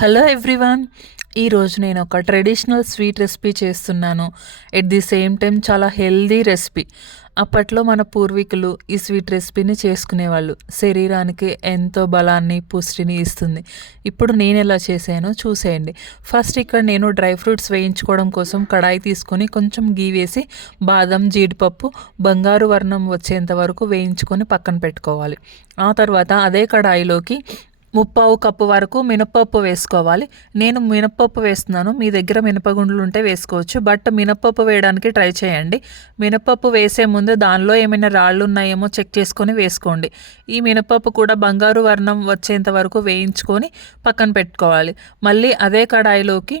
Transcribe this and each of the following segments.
Hello everyone. ఈరోజు నేను ఒక ట్రెడిషనల్ స్వీట్ రెసిపీ చేస్తున్నాను. ఎట్ ది సేమ్ టైం చాలా హెల్దీ రెసిపీ. అప్పట్లో మన పూర్వీకులు ఈ స్వీట్ రెసిపీని చేసుకునేవాళ్ళు. శరీరానికి ఎంతో బలాన్ని, పుష్టిని ఇస్తుంది. ఇప్పుడు నేను ఎలా చేశానో చూసేయండి. ఫస్ట్ ఇక్కడ నేను డ్రై ఫ్రూట్స్ వేయించుకోవడం కోసం కడాయి తీసుకొని కొంచెం గీ వేసి బాదం, జీడిపప్పు బంగారు వర్ణం వచ్చేంత వరకు వేయించుకొని పక్కన పెట్టుకోవాలి. ఆ తర్వాత అదే కడాయిలోకి ముప్పావు కప్పు వరకు మినపప్పు వేసుకోవాలి. నేను మినపప్పు వేస్తున్నాను. మీ దగ్గర మినపగుండ్లు ఉంటే వేసుకోవచ్చు, బట్ మినపప్పు వేయడానికి ట్రై చేయండి. మినపప్పు వేసే ముందు దానిలో ఏమైనా రాళ్ళు ఉన్నాయేమో చెక్ చేసుకొని వేసుకోండి. ఈ మినపప్పు కూడా బంగారు వర్ణం వచ్చేంత వరకు వేయించుకొని పక్కన పెట్టుకోవాలి. మళ్ళీ అదే కడాయిలోకి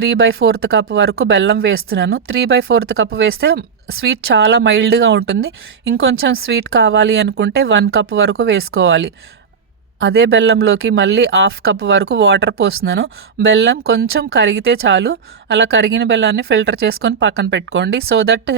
3/4 కప్ వరకు బెల్లం వేస్తున్నాను. 3/4 కప్ వేస్తే స్వీట్ చాలా మైల్డ్గా ఉంటుంది. ఇంకొంచెం స్వీట్ కావాలి అనుకుంటే 1 కప్ వరకు వేసుకోవాలి. అదే బెల్లంలోకి మళ్ళీ 1/2 కప్ వరకు వాటర్ పోస్తున్నాను. బెల్లం కొంచెం కరిగితే చాలు. అలా కరిగిన బెల్లాన్ని ఫిల్టర్ చేసుకొని పక్కన పెట్టుకోండి, సో దట్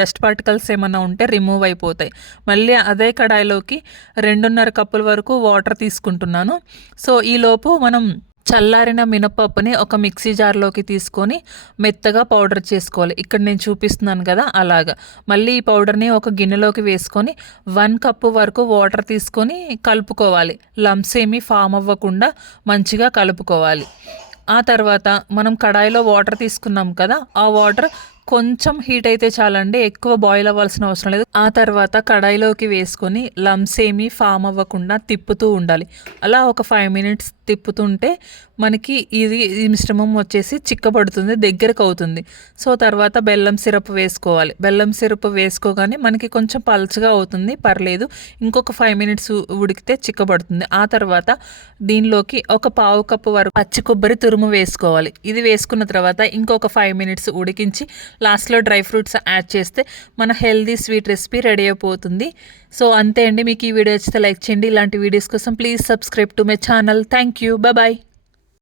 డస్ట్ పార్టికల్స్ ఏమైనా ఉంటే రిమూవ్ అయిపోతాయి. మళ్ళీ అదే కడాయిలోకి 2.5 కప్పుల వరకు వాటర్ తీసుకుంటున్నాను. సో ఈలోపు మనం చల్లారిన మినపప్పుని ఒక మిక్సీ జార్లోకి తీసుకొని మెత్తగా పౌడర్ చేసుకోవాలి. ఇక్కడ నేను చూపిస్తున్నాను కదా అలాగా. మళ్ళీ ఈ పౌడర్ని ఒక గిన్నెలోకి వేసుకొని 1 కప్పు వరకు వాటర్ తీసుకొని కలుపుకోవాలి. లంప్స్ ఏమీ ఫామ్ అవ్వకుండా మంచిగా కలుపుకోవాలి. ఆ తర్వాత మనం కడాయిలో వాటర్ తీసుకున్నాం కదా, ఆ వాటర్ కొంచెం హీట్ అయితే చాలండి, ఎక్కువ బాయిల్ అవ్వాల్సిన అవసరం లేదు. ఆ తర్వాత కడాయిలోకి వేసుకొని లంప్స్ ఏమీ ఫామ్ అవ్వకుండా తిప్పుతూ ఉండాలి. అలా ఒక 5 మినిట్స్ తిప్పుతుంటే మనకి ఇది మిశ్రమం వచ్చేసి చిక్కబడుతుంది, దగ్గరకు అవుతుంది. సో తర్వాత బెల్లం సిరప్ వేసుకోవాలి. బెల్లం సిరప్ వేసుకోగానే మనకి కొంచెం పల్చగా అవుతుంది, పర్లేదు. ఇంకొక 5 మినిట్స్ ఉడికితే చిక్కబడుతుంది. ఆ తర్వాత దీనిలోకి ఒక 1/4 కప్పు వరకు పచ్చి కొబ్బరి తురుము వేసుకోవాలి. ఇది వేసుకున్న తర్వాత ఇంకొక 5 మినిట్స్ ఉడికించి లాస్ట్లో డ్రై ఫ్రూట్స్ యాడ్ చేస్తే మన హెల్దీ స్వీట్ రెసిపీ రెడీ అయిపోతుంది. సో అంతే అండి. మీకు ఈ వీడియో వచ్చితే లైక్ చేయండి. ఇలాంటి వీడియోస్ కోసం please subscribe to my channel. Thank you. Bye.